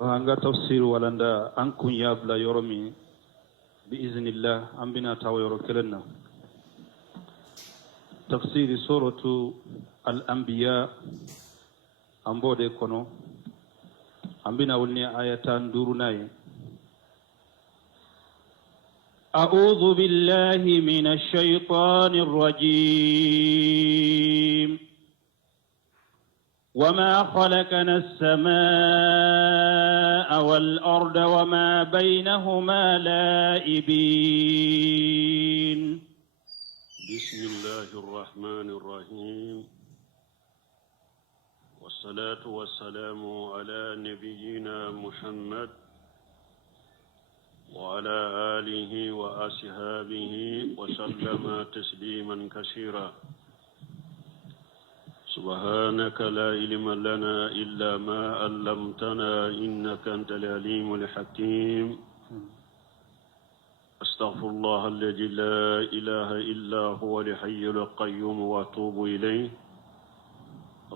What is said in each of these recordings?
وهنگا تفسير ولندا أنكم يابلا يرمي بإذن الله أمبنا تاو يركلنا تفسير سورة الأنبياء أمبودي كونو أمبنا ولني آياتان دورناي أعوذ بالله من الشيطان الرجيم وما خلقنا السماء والأرض وما بينهما لاعبين بسم الله الرحمن الرحيم والصلاة والسلام على نبينا محمد وعلى آله وأصحابه وسلم تسليما كثيرا سبحانك لا علم لنا إلا ما علمتنا إنك أنت العليم الحكيم أستغفر الله الذي لا إله إلا هو الحي القيوم وأتوب إليه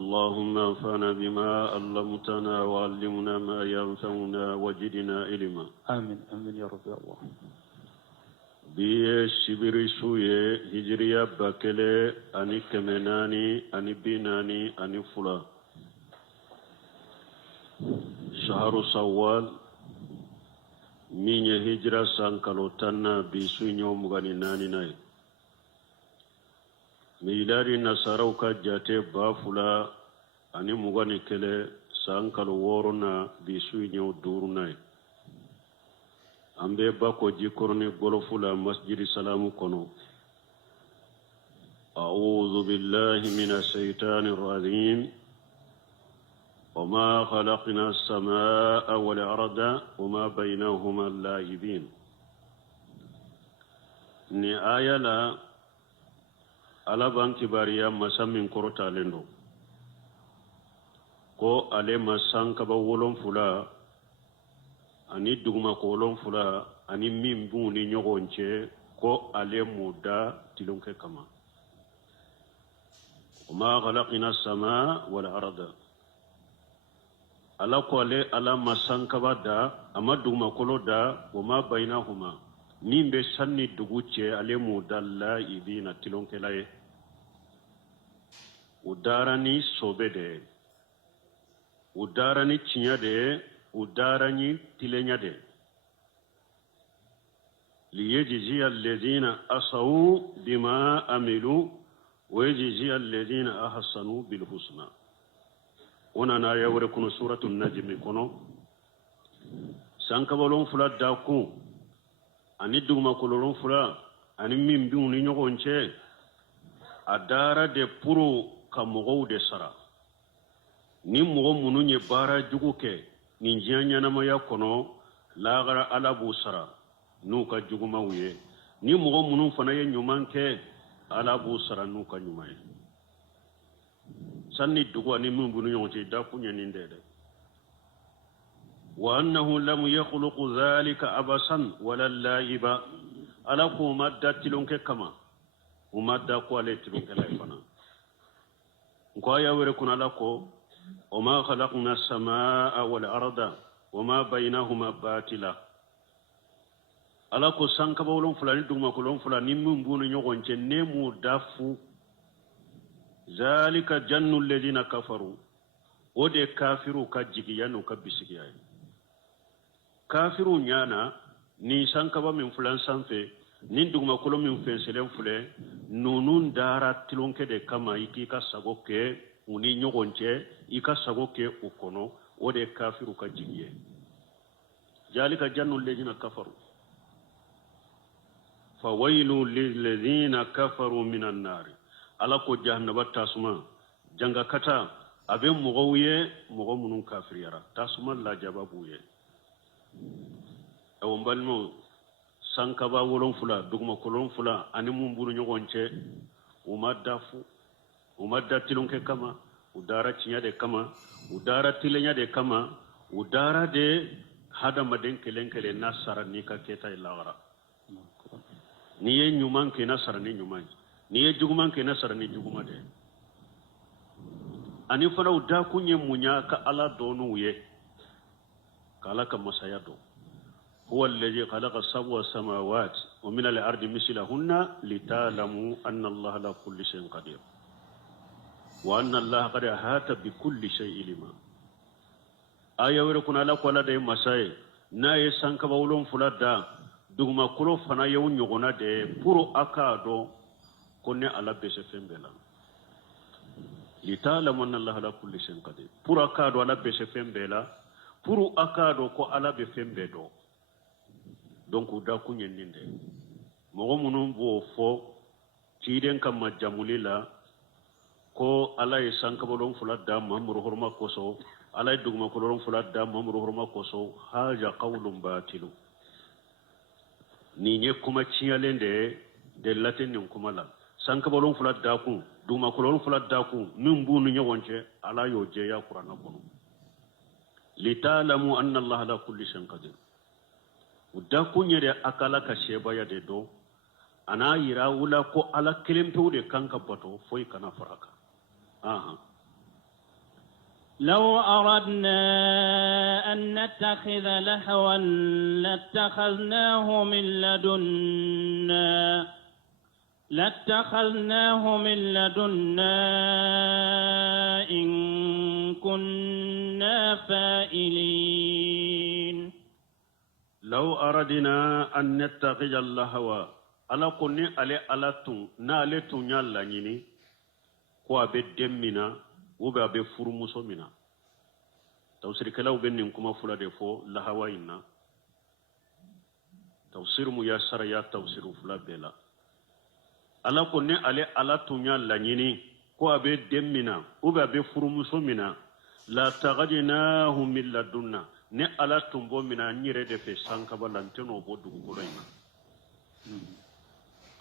اللهم انفعنا بما علمتنا وعلمنا ما ينفعنا وزدنا علما آمين آمين يا رب الله biye sibiri suye hijriya bakele ani kemenani ani binani ani fula shaharu sawal minye hijra sankalo tanna bisu nyomugani nani nay milari nasarau ka jate bafula ani mugani kele sankalo worona bisu nyo durunay ambe bako jikorni golofula masjidi salamu kono أعوذ بالله من الشيطان الرجيم وما خلقنا السماء والأرض وما بينهما لاعبين ni aya la ala ban kibariya masamin korota lendo ko ale masan kaba wolon fula ani duguma ko wolon fula ani min bu ni nyogonche ko ale muda tilunke kama وما خلقنا السماء والأرض ala ko ale ala masan kaba da ama duguma kolo da وما بينهما min be sanni duguche ale muda la ibina tilunke laye udarani sobede udarani chinyade udarani tilenyade liyajzi alladhina asaw bima amilu wa yajzi alladhina ahsanu bil husna ona na yawre kuno suratul najm kono sankabalon fula daku ani duguma kolon fula ani min biu ni nyogonche adara de puro kamogo de sara ni mogo munu nye bara juguke ni njanya na maya kono lagara alabu sara nuka juguma uye ni mogo munu fana ye nyumanke alabu sara nuka nyumaye sanni dugu ani min bunu nyonche da kunya nindede wa annahu lam yakhluqu dhalika abasan wala laiba ala ko madda tilonke kama umadda ko ale tilonke laifana ko ya were kuna lako وما خلقنا السماء والأرض وما بينهما باطلا ala ko sanka bawlon fulani dugma ko lon fulani min bunu nyogon cenne mu dafu zalika jannu alladhina kafaru ode kafiru ka jigiyanu ka bisigiya kafiru nyana ni sanka ba min fulan sanfe nin dugma ko min fenselen fule nunun dara tilonke de kama iki ka sagoke uni nyogonche ika sagoke ukono ode kafiru ka jigiye jalika jannu alladhina kafaru fawailu lilladhina kafaru minan nar ala ko jahannaba tasuma janga kata abe mugowiye mugo munun kafiriyara tasuma la jababuye awon balmo sankaba wolon fula dugma kolon fula ani mun buru nyogonche umadda tilonke kama udara cinya de kama udara tilenya de kama udara de hada maden kelenkele nasara ni ka keta ilagara ni ye nyuman ke nasara ni nyuman ni ye juguman ke nasara ni juguma de ani fana uda kunye munya ka ala donu ye كالك مسيادو هو الذي خلق سبع سماوات ومن الأرض مثلهن لتعلموا أن الله على كل شيء قدير وأن الله قد أحاط بكل شيء علما آية وركنا لك ولا دي مساي ناي سانكباولون فلادا دوما كلو فنا يون يغنا دي برو أكادو كوني على بسفين بلا لتعلموا أن الله على كل شيء قدير برو أكادو على بسفين بلا برو أكادو كو على بفين بدو donc da kunyendinde mogo munun bo fo tiden kam majamulila ko alay sankabolon fuladda mamru horma koso alay dugma kolon fuladda mamru horma koso haja qawlun batilu ni nye kuma ciyalende de latin nin kuma la sankabolon fuladda ku dugma kolon fuladda ku min bunu nyawonce ala yo je ya qur'ana kono litalamu anna allah ala kulli shay'in qadir udda kunyere akala ka shebaya de do ana yira wula ko ala kelempew de kanka bato foy kana faraka aha لو أردنا أن نتخذ لهوا لاتخذناه من لدنا إن كنا فاعلين لو أردنا أن نتخذ اللهوا ala konni ale ala tun na ale tun ya laɲini ko a bɛ den min na ou bien a bɛ furumuso min na tafsirikɛlaw bɛ nin kuma fula de fɔ lahawa in na tafsir mu ya saraya tafsir fula bɛɛ la ala konni ale ala tun ya laɲini ko a bɛ den min na ou bien a bɛ furumuso min na la tagadinahu min ladunna ne ala tun bɔ min na n yɛrɛ de fɛ sankaba la n tɛ n'o bɔ dugukolo in na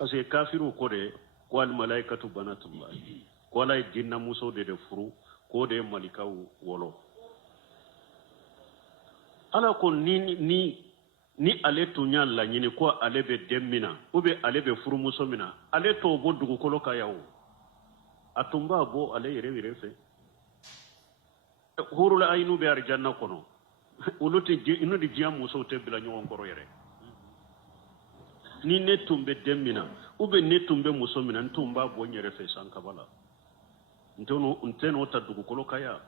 parce que kafiru ko de ko al malaikatu banatullah ko lay jinna muso de furu ko de malika wolo ala ko ni ale tunya la nyini ko ale be demmina ou be ale be furu muso mina ale to bo dugu kolo kayawo atumba bo ale yere fe hurul aynu be arjanna kono uluti inu di jia muso te bila nyon koro yere ni ne tumbe demmina ube ne tumbe muso mina ntumba bo nyere fe sankabala nteno ta dugu kolo kaya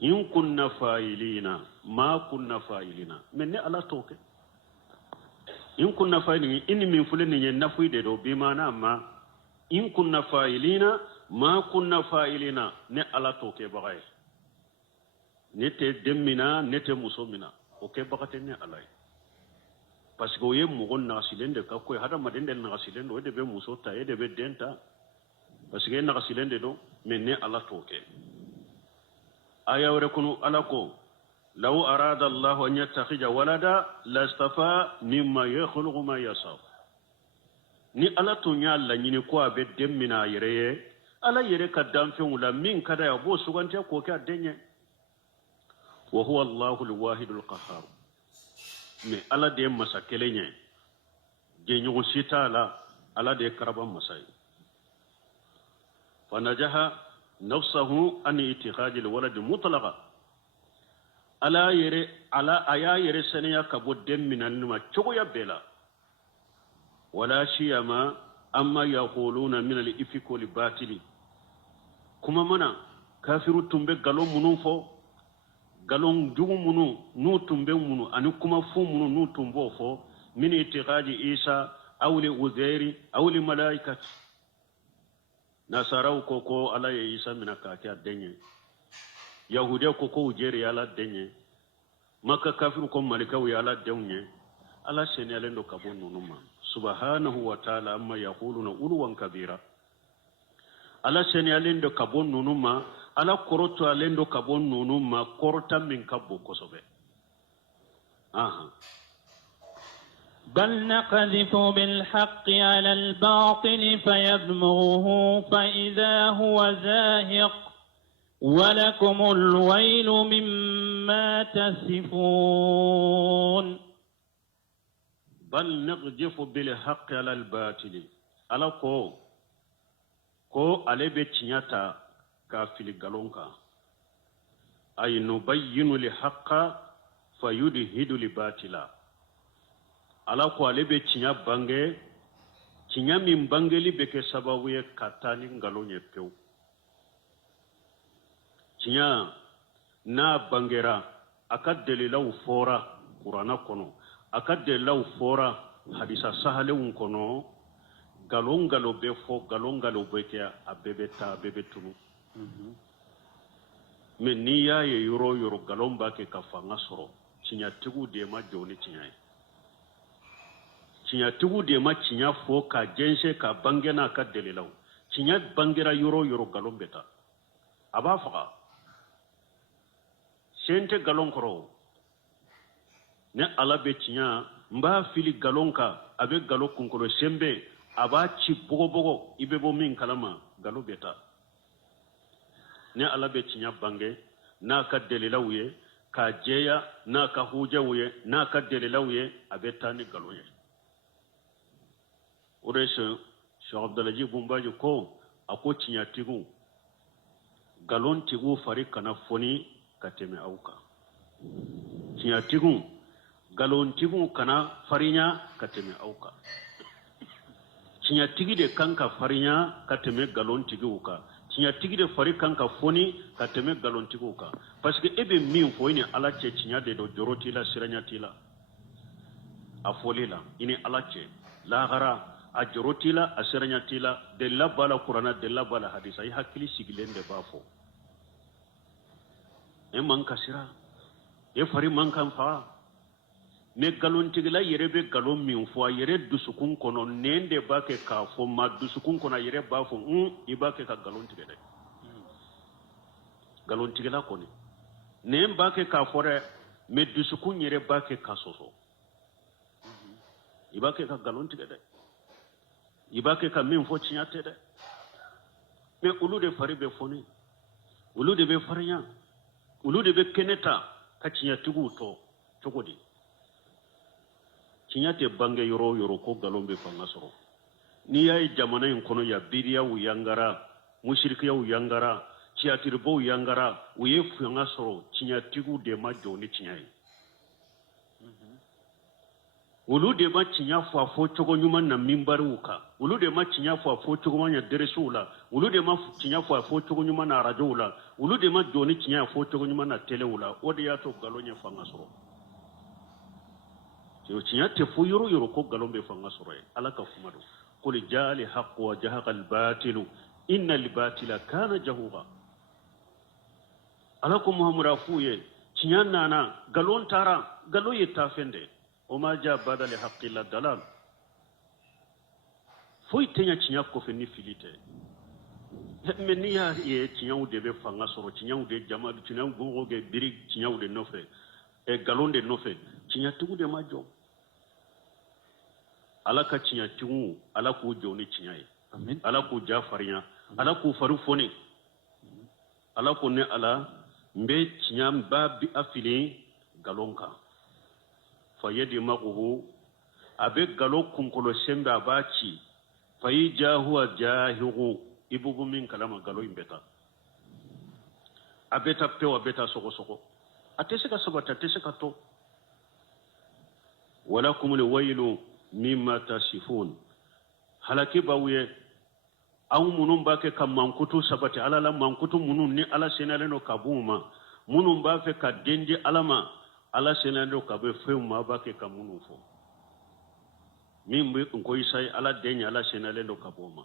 in kunna fa'ilina ma kunna fa'ilina menne ala toke in kunna fa'ilina inni min fulani ne nafi de do bi mana ma in kunna fa'ilina ma kunna fa'ilina ne ala toke bagay ne te demmina ne te muso mina o ke bagate ne alai parce que oye mugon na silende ka ko hada madende na silende o de be muso ta e de be denta parce que na silende do menne ala toke aya wore kunu ala ko law arada allah an yattakhija walada lastafa mimma yakhluqu ma yasha ni ala to nya la nyini ko abe demmina yere ala yere ka damfe wala min kada ya bo sugante ko ka denye wa huwa allah alwahid alqahhar me ala de masakelenye je nyugo sitala ala de karaban masai fanajaha nafsahu an ittikhaj alwalad mutlaqa ala aya yere saniya kabo demminan ma chogo ya bela wala shiyama amma yaquluna min al-ifki wal batili kuma mana kafiru tumbe galon munun fo galon jugu munu nu tumbe munu ani kuma fu munu nu tumbo fo min ittikhaj isa awli uzairi awli malaikat nasaraw koko ala ye isa mina ka kya denye yahudiya koko ujeri ala denye maka kafiru ko malikaw ya ala denye ala senale ndo kabon nunuma subhanahu wa ta'ala amma yaquluna ulwan kabira ala senale ndo kabon nunuma ala koroto alendo kabon nunuma korota min kabbo kosobe aha بل نقذف بالحق على الباطل فيدمغه فإذا هو زاهق ولكم الويل مما تصفون بل نقذف بالحق على الباطل على كو على بتشياتا كافل غالونكا أي نبين الحق فيدهد الباطل ala ko ale be cinya bange cinya min bangeli be ke sababu ye katani ngalonye pew cinya na bangera akad dalilaw fora qur'ana kono akad dalilaw fora hadisa sahalewun kono galongalo be fo galongalo be ke abebeta bebetunu men ni ya ye yoro galomba ke kafanga soro cinya tigu de ma joni cinya cinya tugu de ma cinya fo ka jense ka bangena ka delilaw cinya bangera yoro galombeta aba faga sente galon koro ne ala be cinya mba fili galonka abe galo kunkolo sembe aba ci bogo ibe bo min kalama galo beta ne ala be cinya bange na ka delilaw ye ka jeya na ka hujaw ye na ka delilaw ye abe tani galo ye Oreso Cheikh Abdalaji Bumbaji ko ako cinya tigu galon tigu fari kana foni kateme auka cinya tigu galon tigu kana farinya kateme auka cinya tigi de kanka farinya kateme galon tigu ka cinya tigi de fari kanka foni kateme galon tigu ka parce que ebe min fo ini ala ce cinya de do joroti la siranya tila afolila ini ala ce la gara a jorotila a seranyatila della bala qur'ana della bala hadisa ay hakili sigilende bafo e man kasira e fari man kan fa ne galon tigila yerebe galon min fo yere dusukun kono nende bake ka fo ma dusukun kono yere bafo ibake ka galon tigede galon tigila koni ne bake ka fore me dusukun yere bake ka soso ibake ka galon tigede ibake ka min fo cinyate de me ulu de fari be foni ulu de be farinya ulu de be keneta ka cinyatugu to togodi cinyate bange yoro ko galombe fanga soro ni yayi jamana in kono ya bidiya wu yangara mushrika wu yangara ciatirbo wu yangara wu ye fanga soro cinyatugu de ma joni cinyai ulu de ma cinya fo fo togo nyuma na mimbaru ka ulu de ma cinya fo fo togo ma nya deresula ulu de ma cinya fo fo togo nyuma na rajoula ulu de ma doni cinya fo togo nyuma na telewula odi ya to galonya fanga soro yo cinya te fo yoro ko galombe fanga soro ala ka fumado qul jali haqq wa jahaqa al batil innal batila kana jahuqa ala ko muhammad afuye cinya nana galon tara galoye tafende وما جاء بدل حق إلا الدلال فوي تنيا تنيا كوفني فيليته من نيا تنيا ودي بفعنا سورو تنيا ودي جماعة تنيا بوعو بيري تنيا ودي نوفه غالون دي نوفه تنيا تقول دي ما جو على كتنيا تقول على كو جوني تنيا على كو جافريا على كو فروفوني على كو نه على مبي تنيا بابي أفيلين غالونكا fayedi maquhu abe galo kunkolo sembe abachi fayi jahuwa jahihu ibugu min kalama galo imbeta abeta pewa beta soko ateseka sabata ateseka to walakum alwaylu mimma tasifun halaki bawiye aw munum bake kam mankutu sabati alala mankutu munun ni ala senaleno kabuma munum ba fe ka dendi alama ala senando kabe fema bake kamunu fo mimbe ko isai ala denya ala senalendo kaboma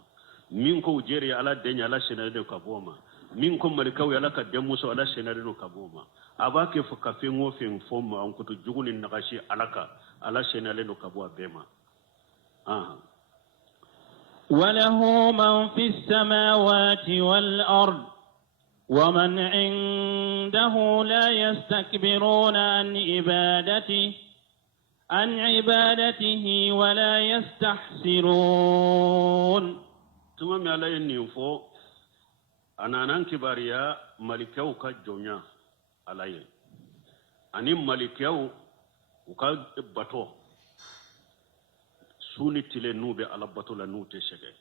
min ko ujeri ala denya ala senalendo kaboma min ko malikawi ala ka demuso ala senalendo kaboma abake fo kafe ngofe foma on ko to juguni nagashi alaka ala senalendo kabwa bema وله من في السماوات والأرض ومن عنده لا يستكبرون عن عبادته ولا يستحسرون ثم على النفو أنا ننكباريا ملكيو كجونيا علي أني ملكيو وكبتو سوني تلي نوبي على بطو لنوتي شكي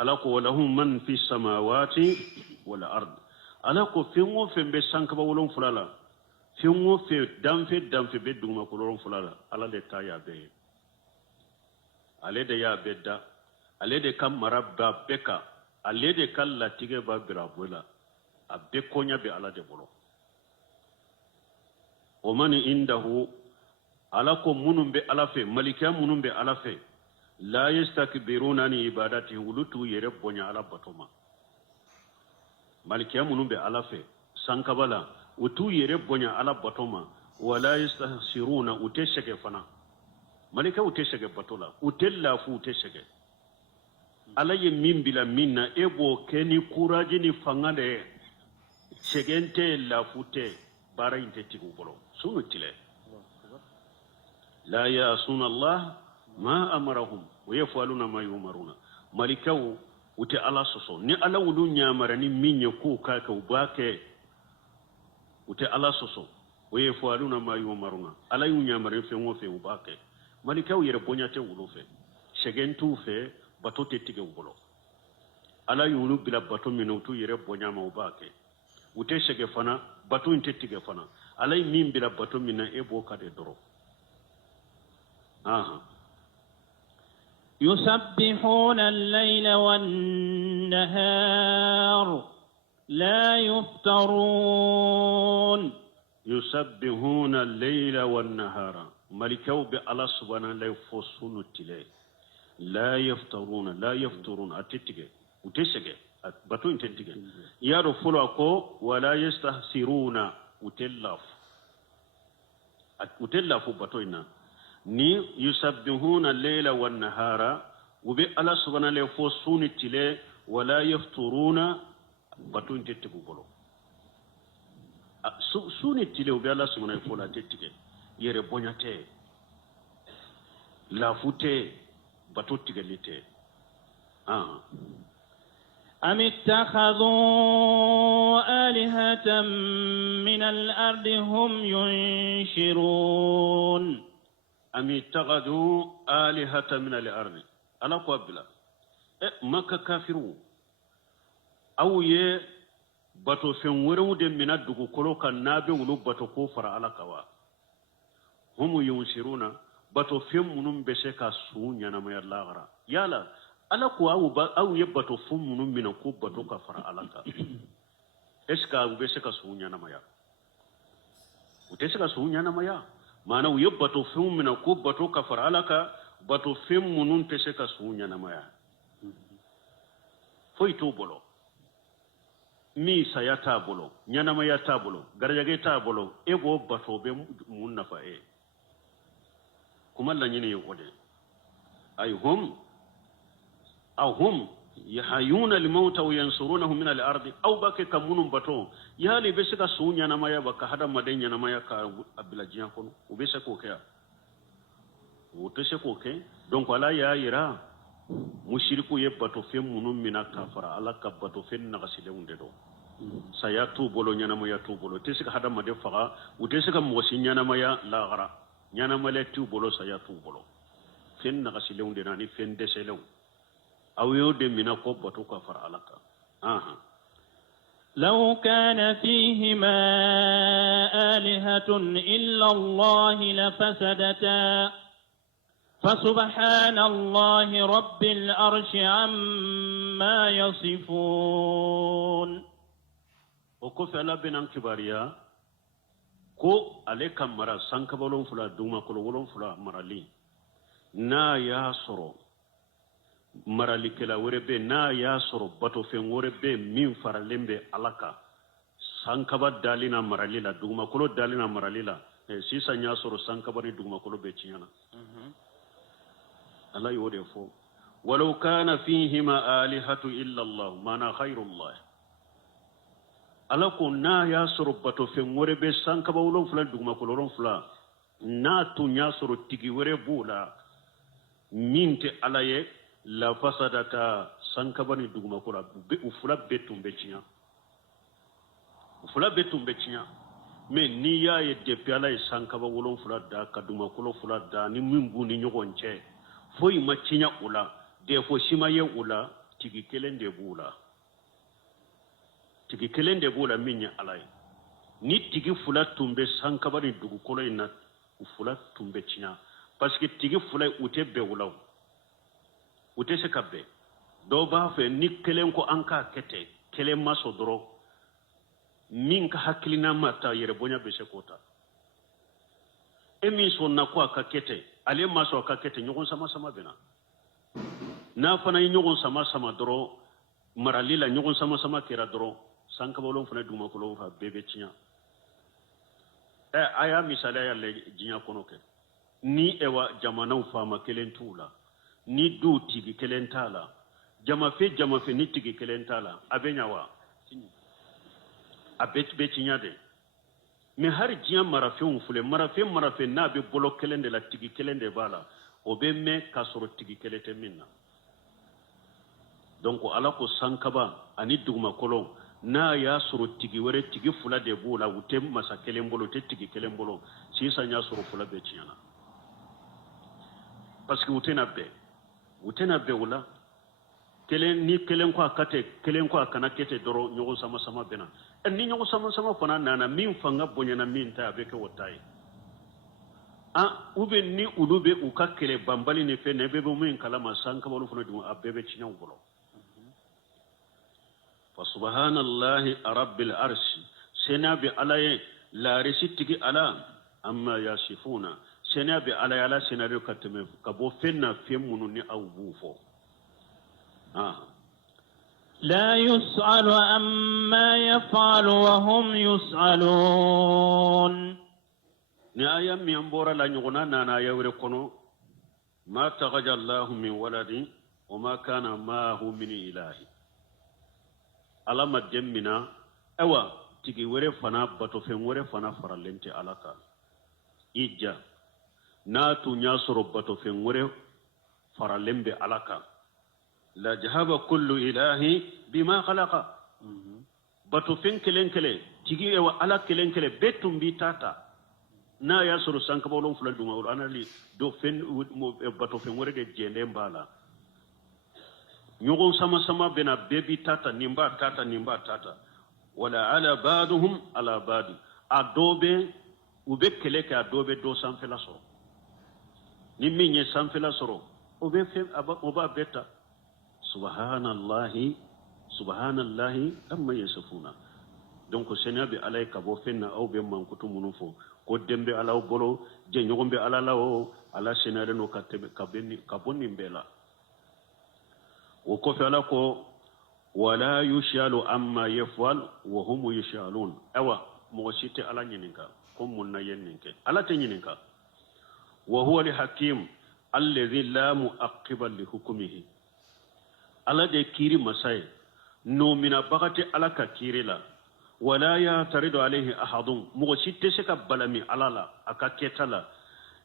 alako lahum man fi samawati wal ard alako fengo fembe sankaba wolon fulala fiŋo fe danfe be duguma koloron fula la ala le ta ya be ale de ya bedda ale de kam marabba beka ale de kala tige ba birabola abbe konya be ala de bolo o mani indahu ala ko munum be ala fe malika munum be ala fe la yastakbiruna ni ibadati wulutu yere bonya ala batoma malika munum be ala fe sankabala utu yere bonya ala batoma wala yastahsiruna uteshege fana malika uteshege batola utella fu uteshege ala ye mimbila minna ebo keni kuraji ni fangale segente la fute bara inte tigu bolo sunu tile la yasuna allah ma amarahum wa yafaluna ma yumaruna malika ute ala soso ni ala wulu nyamara ni minye ku ka ka ubake ute ala soso wa yafaluna ma yumaruna ala yu nyamara fe ngo fe ubake malika yere bonyate wulu fe segentu fe bato te tige wolo ala yulu bila bato minutu yere bonyama ubake ute sege fana bato inte tige fana ala min bila bato mina ebo kade doro aha يسبحون الليل والنهار لا يفترون يسبحون الليل والنهار ملكو بالله سبحانه لا يفوسون التلي لا يفترون أتتجه وتشجع بتوين تنتجه يا رفلا كو ولا يستهسرون وتلاف بتوينا ni yusabbihuna al-layla wan-nahara ubi ala subhanahu la fosuni tile wala yafturuna batun tettibu bolo suni tile ubi ala subhanahu fola tettike yere bonyate la fute batottige lite أم اتخذوا آلهة من الأرض هم ينشرون أم اتخذوا آلهة من الأرض ألا قبلا مكة كافرون أو يه باتو فنورو دي من الدقو كلوكا النابي ولو باتو كوفر على كوا هم ينشرون باتو فنمون بشكا سون ينما يرلاغرا يالا ألا قوا أو يه باتو فنمون من كو باتو كفر على كوا إسكا بشكا سون ينما ير وتسكا سون ينما ير mana uye bato fem mina ko bato kafar alaka bato fem munun pese ka sunya na maya foi to bolo mi sayata bolo nyana maya ta bolo garjage ta bolo ego bato be mun nafa kuma la nyine yode ay hum yahayuna al-maut wa yansurunahu min al-ard aw baka kamunun bato yali be sika sunya na maya baka hada madenya na maya ka abilajiya kono ube se ko kya wote se ko ke donc wala ya yira mushriku ye bato fe munun mina kafara ala ka bato fe na gasile unde do saya tu bolo nyana maya tu bolo te sika hada made faga wote sika mo nyana maya la gara nyana male tu bolo saya tu bolo fe na gasile unde na ni fe ndesele أو يودم من قبة كفر عليك لو كان فيهما آلهة إلا الله لفسدتا فسبحان الله رب العرش عما يصفون وكف على بنان كباريا كو عليك مرا سانكبولون فلا دوما كلولون فلا مرالي نا يا سرو marali kela werebe na ya soro bato fen werebe min faralembe alaka sankaba dalina maralila duguma kolo dalina maralila sisa nya soro sankaba ni duguma kolo be ciana Allah yode fo walau kana fihima alihatu illa Allah mana khairullah alako na ya soro bato fen werebe sankaba wolon fula duguma kolo ron fula na tu nya soro tigi werebula minte alaye la fasadata sankabani duguma kora ufula betum bechinya me ni ya ye depiala sankaba wolon fula da kaduma kolo fula da ni mimbu ni nyogonche foi machinya ula de fo shima ye ula tigi kelende bula minya alai ni tigi fula tumbe sankabari dugukolo ina fula tumbe cinya parce que tigi fula ute be wulaw ute se kabbe do ba fe ni kelen ko anka kete kelen maso doro min ka hakilina mata yere bonya be se kota emi so na ko aka kete ale maso aka kete nyogon sama sama bena na fana nyogon sama sama doro maralila nyogon sama sama kera doro sankabolon fana duma ko fa bebe cinya aya misala ya le jinya kono ke ni ewa jamanaw fama kelen tula ni du tigi kelen tala jama fe ni tigi kelen tala abenyawa abet be cinya de me har jinya marafin fule marafin na be bolo kelen de la tigi kelen de bala o be me kasoro tigi kelete minna donc ala ko sankaba ani duguma kolon na ya soro tigi were tigi fula de bula wute masa kelen bolo te tigi kelen bolo sisa nya soro fula be ciana parce que wute na be wala kelen ni kelen ko akate kelen ko akana kete doro nyogo sama sama bena en ni nyogo sama sama fana nana min fanga bonyana min ta be ke wotai ube ni ulube ukakele bambali ne fe ne be bo min kala masanka bolo funa dum abebe cinya ngolo fa subhanallahi rabbil arshi senabi alaye la risitigi ala amma yasifuna senabi alaye ala senario kateme kabo fenna femunu ni awbufo لا يسأل عما يفعل وهم يسألون نايا ميامبورا لا نيغونا نانا يوري كونو ما تغج الله من ولد وما كان معه من إله على ما دمنا اوا تيغي وري فنا باتو فين وري فنا فرالنتي علاكا إيجا ناتو نياسرو باتو فين وري فرالنبي علاكا لا جهاب كل إله بما خلق باتو فين كلين كلين تيجي اوا على كلين كلين بيتم بيتاتا na ya suru sankabolon fulan duma wala anali do fen bato fen wore de jende mbala nyogon sama sama bena bebi tata nimba tata wala ala baduhum ala badu adobe ube keleke adobe do sanfela soro ni minye sanfela soro ube fen oba beta subhanallahi amma yasifuna donc senabi alayka bo fenna aw be man kutu munufo ko dembe ala bolo je nyogombe ala lawo ala senare no katebe kabonni mbela wo ko fe ala ko wala yushalu amma yafal wa hum yushalun awa mo site ala nyininka ko munna yenninke ala te nyininka wa huwa al hakim alladhi la muaqiba li hukmihi ala de kiri masay no mina bagati ala ka kiri la ولا يعترض عليه أحد مغشيت سكا بلمي على أكاكيتلا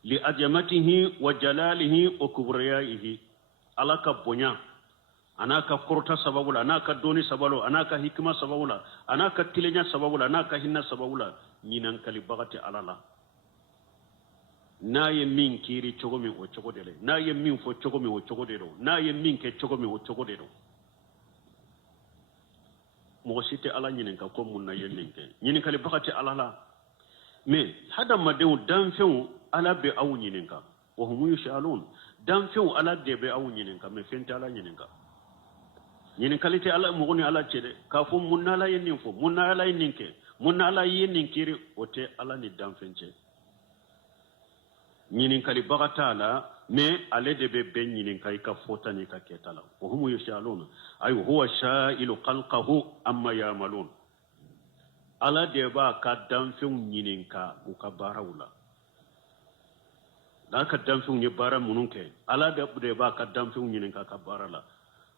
لأجمته وجلاله وكبريائه على كبنيا أنا كفرطة سببولا أنا كدوني سببولا أنا كحكمة سببولا أنا كتلنيا سببولا أنا كهنا سببولا نينان كالبغتي على لا na ye min kiri chogomi o chogodele na ye min fo chogomi o chogodelo na ye min ke chogomi o chogodelo mo site ala nyinen ka ko mun na yellen ke nyinen kali bakati ala la mais hada madew dan few ala be aw nyinen ka wa hum yushalun dan few ala de be aw nyinen ka me fente ala nyinen ka nyinen kalite ala mo goni ala cede ka fo mun na la yennin fo mun na ala yennin ke mun na ala yennin kiri ote ala ni dan fence nyinin kali bagata la mais ale de be ben nyinin kay ka fota ni ka ketala wa hum yashalun ay huwa sha'ilu khalqahu amma ya'malun ala de ba ka dan fi nyinin ka u ka barawla da ka dan fi ni bara munun ke ala de ba ka dan fi nyinin ka ka barala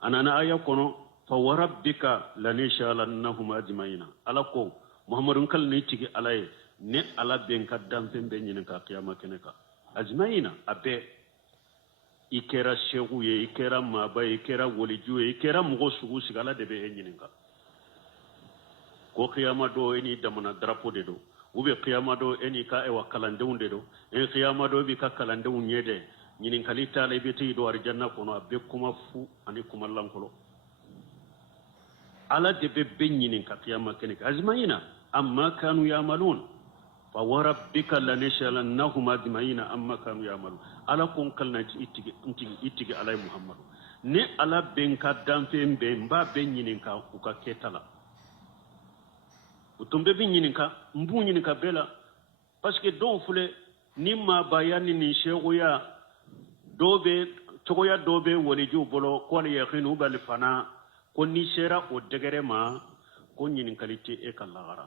anana aya kono fa warabbika lanishalannahum ajmaina ala ko muhammadun kal ni tigi alay ne ala ben ka dan fi ben nyinin ka qiyama keneka ajmaina abe ikera shehu ye ikera maba ikera woliju ye ikera mugo sugu sigala de be enyininga ko qiyama do eni damana drapo de do ube qiyama do eni ka e wakalande unde do en qiyama do bi ka kalande unyede nyinin kalita le be ti do arjanna kono abe kuma fu ani kuma lankolo ala de be benyinin ka qiyama kenika ajmaina amma kanu ya'malun fa wa rabbika lanashallannahum ajma'ina amma kanu ya'malun ala kun kalna itigi alai muhammadu ne ala ben ka danfe be mba ben nyininka uka ketala utumbe bin nyininka mbu nyininka bela parce que don fule nimma bayani ni shegoya dobe togoya dobe woni ju bolo ko le yakhinu bal fana ko ni shera o degere ma ko nyininkalite e kallara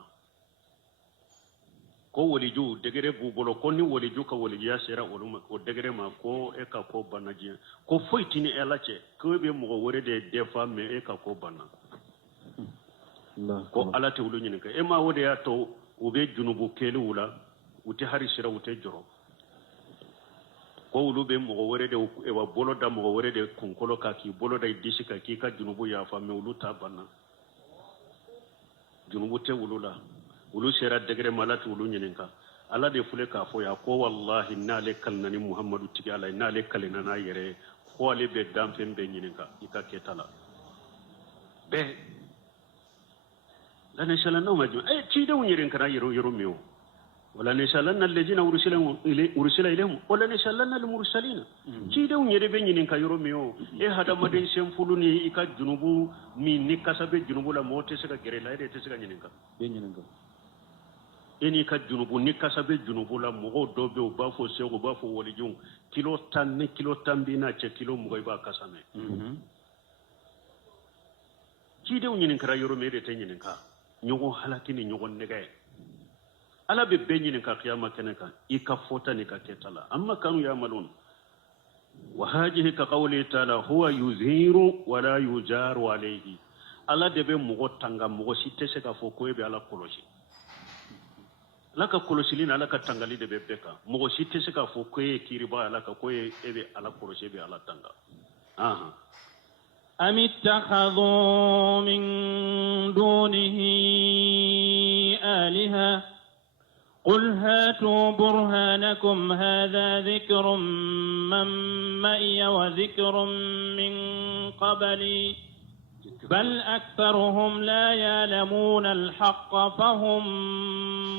ko woli ju degere bu bolo ko ni woli ju ka woli ya shera o degere ma ko e ka ko banaji ko foitini e lache ko be mo wore de defa me e ka ko bana ko ala te wulu nyininka e ma wode ya to o be junubu kelu wula uti hari shira uti joro ko wulu be mo wore de e wa bolo da mo wore de kunkolo ka ki bolo da dishi ka ki ka junubu ya fa me wulu ta bana junubu te wulu la wulu shira degere malati wulu nyininka ala de fule ka fo ya ko wallahi na le kalnani muhammadu tigi ala na le kalina na yere ko ale be damfen be nyininka ika ketala be la ne shala no majma ci de wunyirin kana yero miyo wala ne shala na lejina ursila ilehum wala ne shala na mursalina ci de wunyere be nyininka yero miyo e hada maden sem fuluni ika junubu mi nikasabe junubu la mote sega gerela ide te sega nyininka be nyininka eni ka junubu nikasabe junubu la mogo dobe o bafo sego bafo walijun kilo tan bina che kilo mogo ba kasame ci de wunyininka yero me de te nyininka nyogo halakini nyogo negaye ala be benyini ka qiyama keneka ikafota ni ka ketala amma kanu ya'malun wa hajihi ka qawli ta'ala huwa yuziru wa la yujaru alayhi ala de be mugo tanga mugo sitese ka fo ko be ala koloshi laka koloshilina ala ka tangali de be beka mugo sitese ka fo ko e kiriba ala ka ko e be ala koloshi be ala tanga aha أم اتخذوا من دونه آلهة قل هاتوا برهانكم هذا ذكر من معي وذكر من قبلي بل أكثرهم لا يعلمون الحق فهم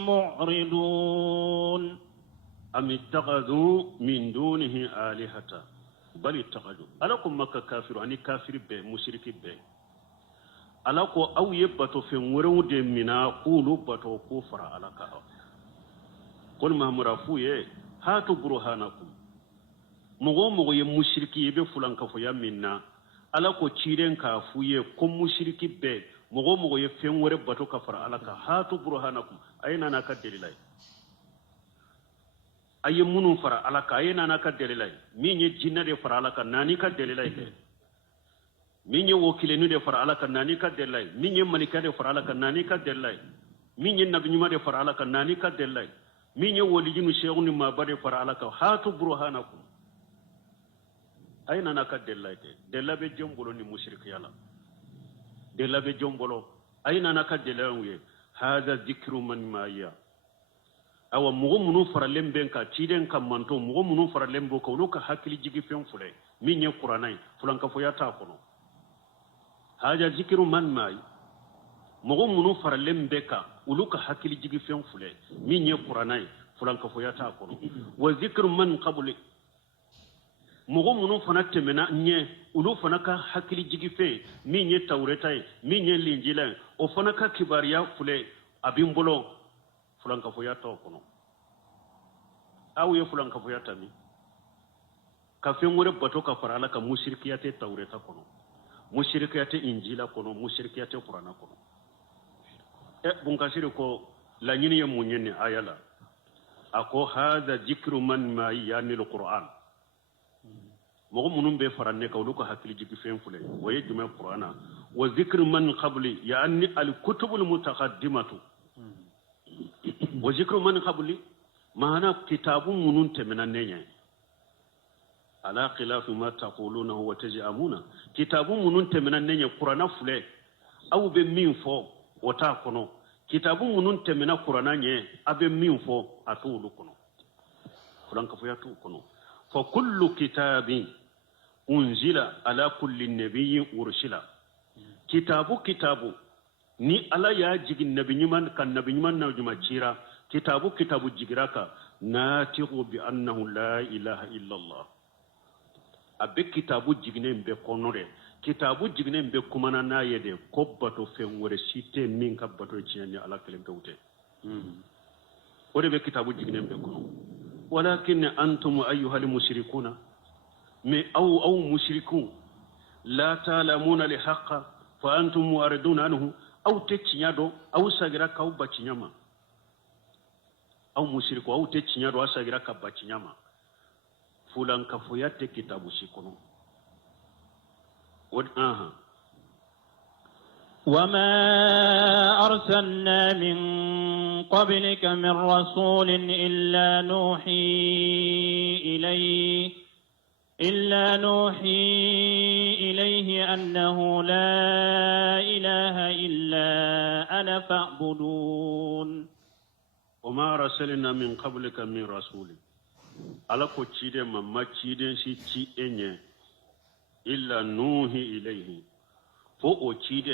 معرضون أم اتخذوا من دونه آلهة بل اتخذوا ألاكم مكة كافر أني كافر به مشرك به ألاكم أو يبتو في ورود منا قولوا بتو كفر ألاك قل ما مرافوه هاتوا برهانكم مغو يمشركي يبي فلان كفويا منا ألاكم تشيرين كافوه كم مشركي به مغو يفين ورود بتو كفر ألاك هاتوا برهانكم أين أنا كدليل aye munun fara alaka aye nana ka delilay minye jinna de fara alaka nani ka delilay ke minye wokilenu de fara alaka nani ka delilay minye malika de fara alaka nani ka delilay minye nabiyuma de fara alaka nani ka delilay minye wolijinu shaykhuni ma bare fara alaka hatu burhanakum aye nana ka delilay ke delabe jombolo ni mushrik yala delabe jombolo aye nana ka delilay hada dhikru man maya awa mugo munu fara lemben ka ciden kam manto mugo munu fara lembo ko no ka hakili jigi fen fule minye qur'anai fulan ka foya ta kono haja zikru man mai mugo munu fara lembe ka ulu ka hakili jigi fen fule minye qur'anai fulan ka foya ta kono wa zikru man qabli mugo munu fana temena nye ulu fana ka hakili jigi fe minye tawretai minye linjila o fana ka kibariya fule abimbolo fulan ka foya to kono awu ye fulan ka foya tami ka fengore bato ka farala ka mushrikiyate tawreta kono mushrikiyate injila kono mushrikiyate qur'ana kono bun kasiri ko la nyini ye munyenni ayala ako hada dhikru man ma yani alquran mo munum be faranne ka lu ko hakili jigi fen fule waye jume qur'ana wa dhikru man qabli yani alkutubul mutaqaddimatu wa zikru man qabli maana kitabun munun temena nenya ala khilafi ma taquluna wa taj'amuna kitabun munun temena nenya qur'ana fule aw be min fo wata kono kitabun munun temena qur'ana nye abe min fo atulu kono fulan ka foya tu kono fa kullu kitabin unzila ala kulli nabiyyin ursila kitabu ni ala ya jigin nabi nyuman kan nabi nyuman na juma cira kitabu jigiraka natiqu bi annahu la ilaha illa allah abe kitabu jigine be konore kitabu jigine be kumana na yede ko bato fen wore site min ka bato ciyani ala kelen tawte wode be kitabu jigine be kono walakin antum ayyuha al mushrikuna mi aw mushrikun la ta'lamuna li haqqa fa antum mu'riduna anhu aw tecinyado aw sagira ka bacinyama aw mushriku aw tecinyado asagira ka bacinyama fulan ka foyate kitabu shikono wad aha وما أرسلنا من قبلك من رسول إلا نوحي إليه أنه لا إله إلا أنا فاعبدون وما أرسلنا من قبلك من رسول على كتشيد ما تشيد شيء إني إلا نوحي إليه فو تشيد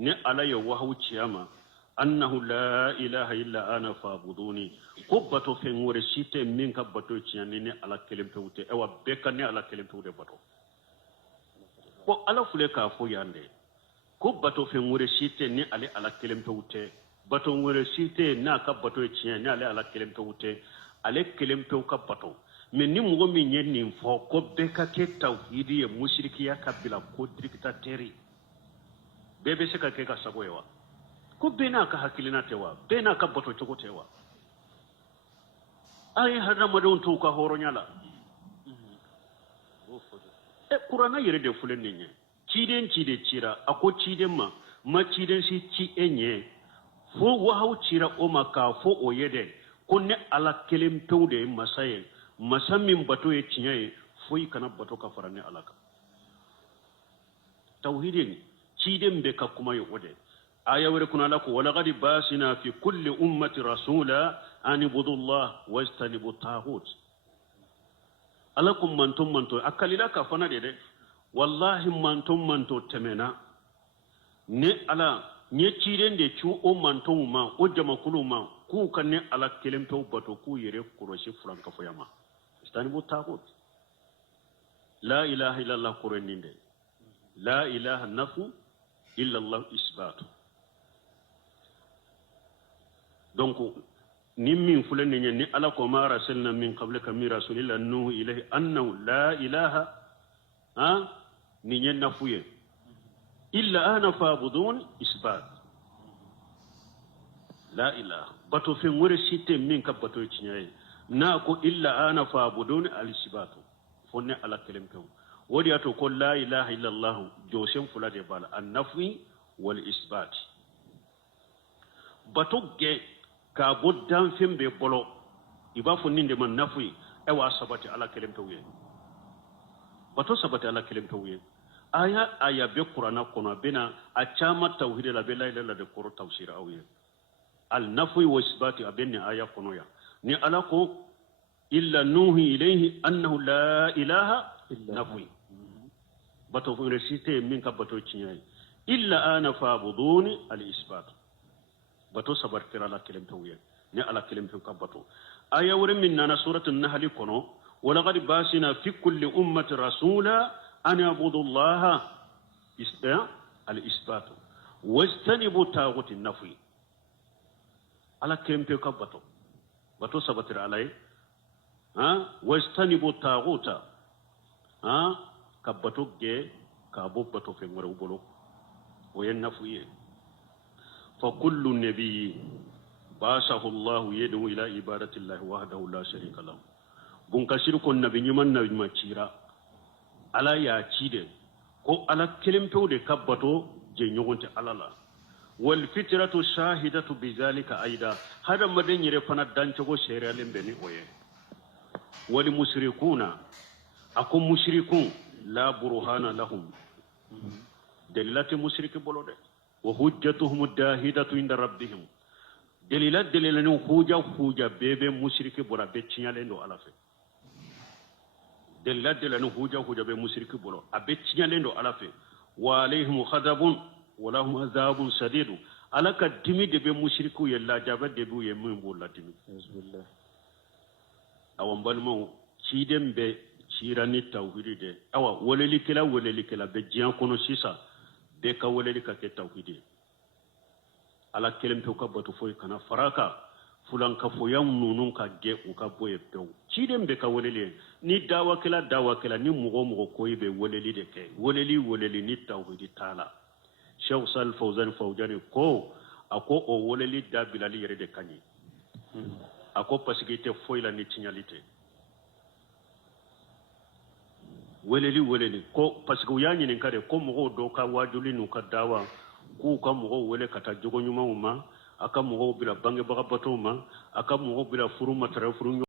ne ala ya wahu ciyama annahu la ilaha illa ana fa'buduni ko bato fen wore site min ka bato ciyani ne ala kelem pewte ewa beka ne ala kelem pewte bato ko ala fule ka fo yande ko bato fen wore site ne ala kelem pewte bato wore site na ka bato ciyani ala kelem pewte ale kelem pew ka bato mais ni mugo min yenni fo ko beka ke tawhidi e mushrikiya kabila ko dirikta teri bebe se ka ke ka sagoyewa ko bena ka hakilina tewa bena ka bato choko tewa ay hada madon to ka horo nyala e qur'ana yere de fulen ne ciden cide cira ako ciden ma ciden si ci enye fo wa haw cira o maka fo o yede ko ne ala kelem tewde masaye masamin bato e cinye fo kana bato ka farane alaka tauhidin ciden be ka kuma yi wade aya wuri kuna laku wala gadi basina fi kulli ummati rasula an ibudullah wastanibu taghut alakum mantum akalila ka fana de wallahi mantum temena ne ala nye ciden de chu o mantum ma o jama kuluma ku kan ne ala kelemto bato ku yere kuroshi franka foyama wastanibu taghut la ilaha illallah kureninde la ilaha nafu illa Allah isbatu donc ni min fulan ni ala ko ma rasulna min qablaka mi rasulillah nuhu ilayhi annahu la ilaha ni nyen nafuye illa ana fa'budun isbat la ilaha bato fe ngore site min ka bato cinyaye na ko illa ana fa'budun al isbatu fonne ala kelem kaw wodi ato ko la ilaha illa allah josem fulade bala an-nafwi wal isbat batogge ka boddan fembe bolo iba fonninde man nafwi e wa sabati ala kelem tawye bato sabati ala kelem tawye aya be qur'ana kono bena a chama tauhid la be la ilaha de qur'an tafsir awye al-nafwi wa isbat abeni aya kono ya ni ala ko illa nuhi ilayhi annahu la ilaha nafwi bato fu resite min ka bato cinyai illa ana fa'buduni al-isbat bato sabar kira la kelem tawye ni ala kelem ka bato aya wurin min na suratul nahl kono wala qad basina fi kulli ummati rasula an yabudu allaha al-isbat wastanibu taghut an-nafwi ala kelem ka bato sabatir alai wastanibu taghuta kabato ge ka bobbato fe ngore bolo o yen nafuye fa kullu nabiyyi basahu Allah yadu ila ibadati Allah wahdahu la sharika lahu bun kasir kon nabi nyuman nabi macira ala ya cide ko ala kelimto de kabato je nyogonte alala wal fitratu shahidatu bizalika aida hada maden yire fana danco go shari'a lembe ni oye wal mushrikuna akum mushrikun la burhana lahum dalilati mushriki bolode wa hujjatuhum dahidatu inda rabbihim dalilanu huja bebe mushriki bora be cinyale ndo alafe dalilanu huja be mushriki bolo abe cinyale ndo alafe wa alaihim khadabun wa lahum azabun sadid ala ka dimi de be mushriku ye la jaba de bu ye mun bo la dimi bismillah awan balmo ciden be cirani tawhidi de awa woleli kila be jiyan kono sisa be ka woleli ka ke tawhidi ala kelem pe ka batu foy kana faraka fulan ka foyan nunun ka ge u ka boye pew ciden be ka woleli ni dawa kila ni mugo koyi be woleli de ke woleli ni tawhidi tala Sheikh Sal Fawzan Fawjani ko ako o woleli da bilali yere de kanyi ako pasigite foy la ni tinyalite weleli ko parce que ya nyinin kare ko mo do ka wajuli nu ka dawa ku ka mo wele kata jogo nyuma uma aka mo bila bange baga batoma aka mo bila furu matara furu